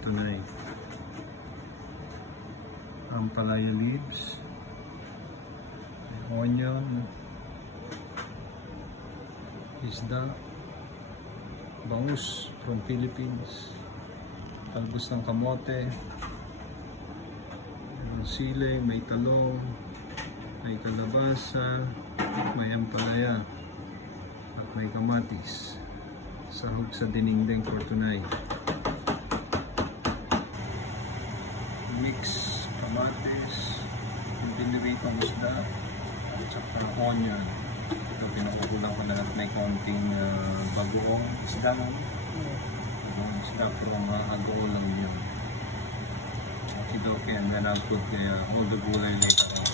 tonight. Ampalaya leaves, onion, isda, bangus from Philippines, talbos ng kamote, sili, may talong, may kalabasa, may ampalaya, at may kamatis. Sahog sa dinengdeng for tonight. Mix kamatis, yung piniripang isda, at saka onion. Ito pinakukulang ko na lang may konting bagoong isda. Bagoong isda, pero agoong lang yun. Okay, and then I'll put all the gulay later on.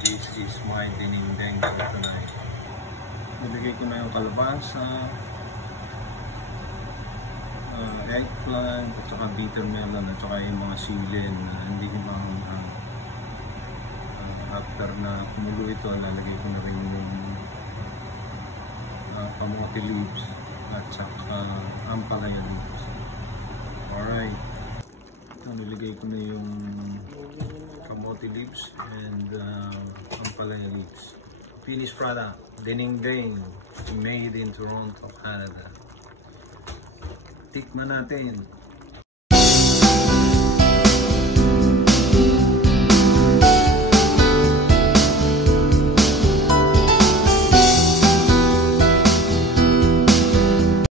This is my dinengdeng for tonight. Nilagay ko na yung kalabasa, eggplant, at saka bitter melon, at saka yung mga sili na hindi ko after na kumulo ito, lalagay ko na rin yung kamote leaves at saka ampalaya leaves. Alright, ito nilagay ko na yung kamote leaves and ampalaya leaves. Finished product, dinengdeng, made in Toronto, Canada. Tikman natin.